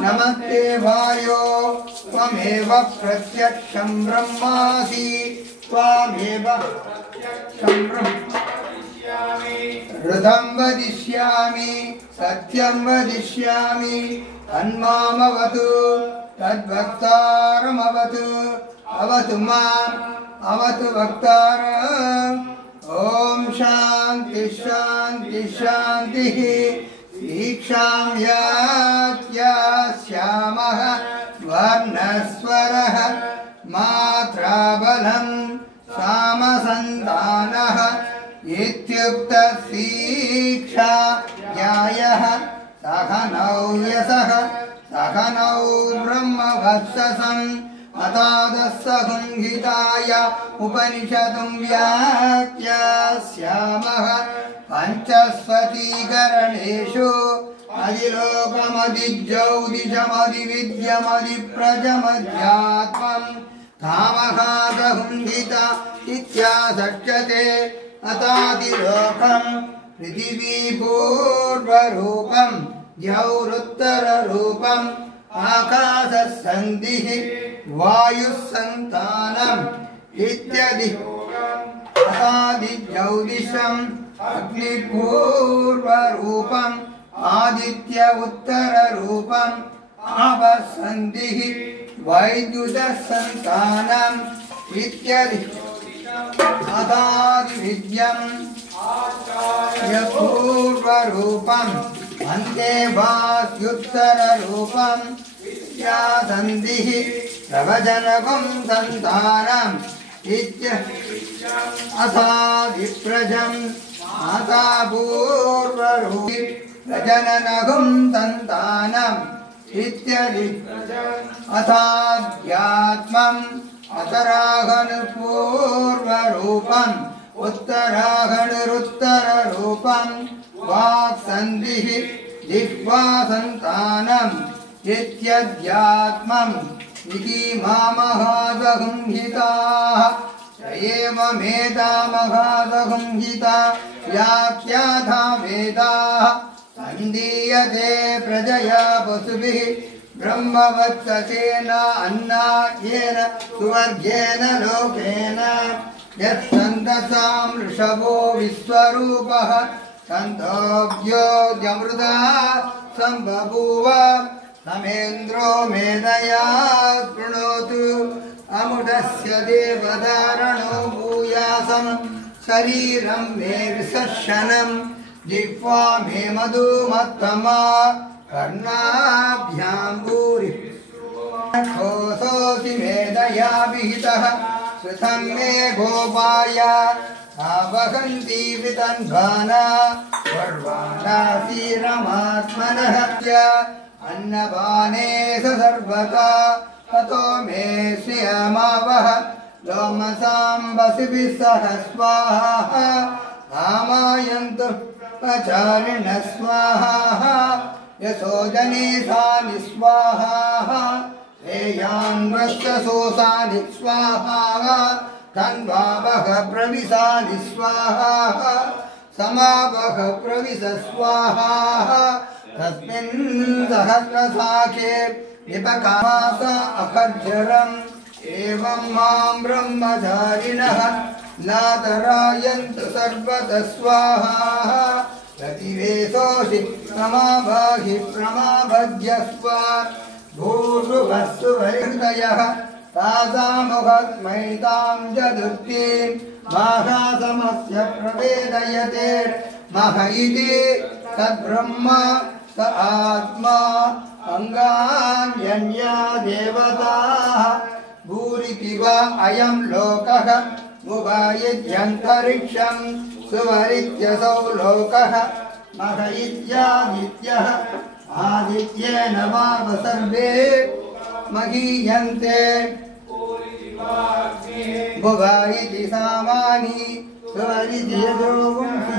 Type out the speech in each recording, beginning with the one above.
नमस्ते वायो त्वमेव प्रत्यक्षं ब्रह्मासि त्वमेव प्रत्यक्षं ब्रह्मासि ऋतं वदिष्यामि सत्यं वदिष्यामि तन्मामवतु तद्वक्तारमवतु अवतु माम् अवतु वक्तारम् ओम शांति शांति शांतिः दीक्षां यास्यामः वर्णस्वरः मात्राबलं सामसन्तानः इत्युक्तदीक्षा न्यायः सहनौ यशः सहनौ ब्रह्मवत्ससम् अतादस्संहिताय उपनिषदं व्याख्यास्यामः पञ्चस्वतीकरणेषु अधिलोकमधिज्यौतिषमधिविद्यमधिप्रजमध्यात्मं कामहासंहिता इत्यासक्ष्यते अतादिलोकं पृथिवीपूर्वरूपं द्यौरुत्तररूपम् आकाशसन्धिः वायुसन्तानम् इत्यादि आदिज्यौतिषम् अग्निपूर्वरूपम् आदित्य उत्तररूपम् आपसन्धिः वैद्युतसन्तानम् इत्यादि अदादिविद्यम् आचार्यपूर्वरूपम् अन्ते वास्युत्तररूपम् सन्धिः प्रवचनकं सन्तानम् अथादिप्रजम् मातापूर्वरूपी प्रजननकं सन्तानम् इत्यदि अथाध्यात्मम् अतरागणपूर्वरूपम् उत्तरागणरुत्तररूपम् वाक्सन्धिः जिह्वासन्तानम् इत्यध्यात्मम् इति मामहासंहिताः एवमेतामहासंहिता व्याख्याता वेदाः सन्दीयते प्रजया पशुभिः ब्रह्मवत्ससेन अन्नायेन सुवर्गेण लोकेन यत्सन्दसां ऋषभो विश्वरूपः छन्दोऽभ्योऽमृता सम्बभूव समेन्द्रो मेधया शृणोतु अमुदस्य देवधारणो भूयासं शरीरं मे विसर्शनं जिह्वा मे मधुमत्तमा कर्णाभ्यां भूरि घोषोऽसि मेधया विहितः श्रुतं मे गोपाय आवहन्ति वितन्वाना सर्वानासि रमात्मनः अन्नपाने सर्वथा ततो मे श्रियमावह लोमसाम्बसिभिः सह स्वाहा कामायन्तु पचारिणः स्वाहा यशोजनेशानि स्वाहा श्रेयान्वस्तसोसानि स्वाहा तन्वावह प्रविशानि स्वाहा समावह प्रविश स्वाहा तस्मिन् सहस्रशाखे निपकामास अखर्जरम् एवं मां ब्रह्मचारिणः नातरायन्तु सर्वतः स्वाहा प्रतिवेशोषि प्रमाभाहि प्रमाभज्यस्व भूर्भुवस्सु वैहृदयः तासामुखस्मैतां चतुर्थीं माहासमस्य प्रवेदयते मह इति तद्ब्रह्म स आत्मा अङ्गान्यन्या देवताः भूरिति वा अयं लोकः उभयत्यन्तरिक्षं सुवरित्यसौ लोकः मह इत्यादित्यः आदित्येन वाव सर्वे महीयन्ते भुव इति सामानि सुवरिति यजोगुंसि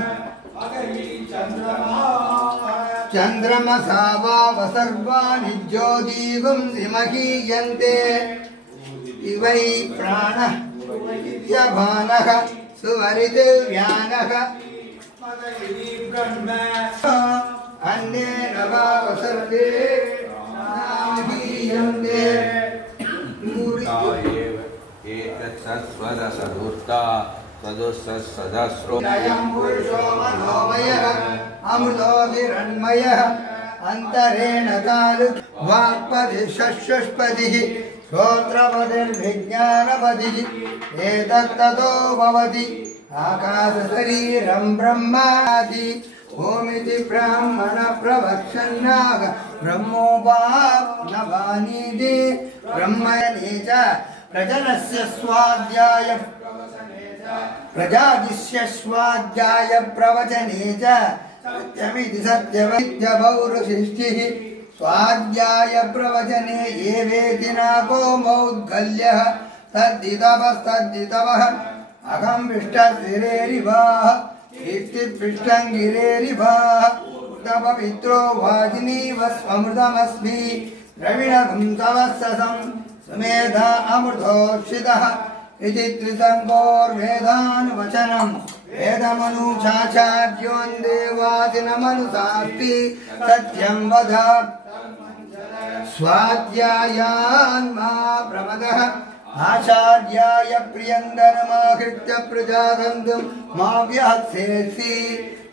चन्द्रमसा वाव सर्वाणि ज्योतिगुंसि महीयन्ते इवै प्राणः यभानः सुवरितिर्व्यानः अन्येन वाव सर्वे स्वरसदूर्ता सदस्रो अयं पुरुषो मनोमयः अमृतो हिरण्मयः अन्तरेण तालु वाक्पतिः चक्षुष्पतिः श्रोत्रपतिर्विज्ञानपतिः एतत्ततो भवति आकाशशरीरं ब्रह्मादि ओमिति ब्राह्मण प्रवक्षन्नाग ब्रह्मोपाप्नवानीति ब्रह्मणे च प्रजनस्य स्वाध्याय प्रजातिस्य स्वाध्याय प्रवचने च सत्यमिति सत्यवैद्यपौरुषिष्टिः स्वाध्याय प्रवचने ये वेति नाको मौद्गल्यः तद्दितवस्तद्दितवः अहं विष्टशिरेरिवाः कीर्तिपृष्ठङ्गिरेरिवाः तपवित्रो वाजिनीव स्वमृतमस्मि द्रविणगं तवस्सं सुमेधा अमृतोक्षितः इति त्रिसङ्गोर्वेदानुवचनं वेदमनुचाचार्योन्देवादिनमनुसास्ति सत्यं वद स्वाध्यायान्मा प्रमदः आचार्याय प्रियन्दनमाकृत्य प्रजातन्तुं मा व्यात्सेत्सि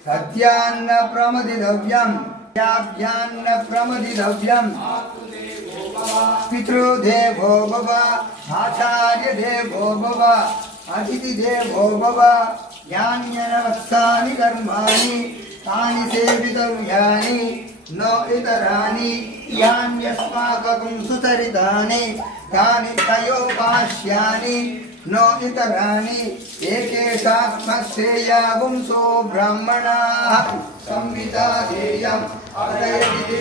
सत्यान्न प्रमदितव्यम् याभ्यान्न प्रमदितव्यम् पितृदेवो भव आचार्यदेवो भव अतिथिदेवो भव यान्यनवत्सानि कर्माणि तानि सेवितव्यानि न इतराणि यान्यस्माकं सुचरितानि तानि तयोपास्यानि न इतराणि एकेषात्मश्रेया पुंसो ब्राह्मणाः संविदादेयम् अतयति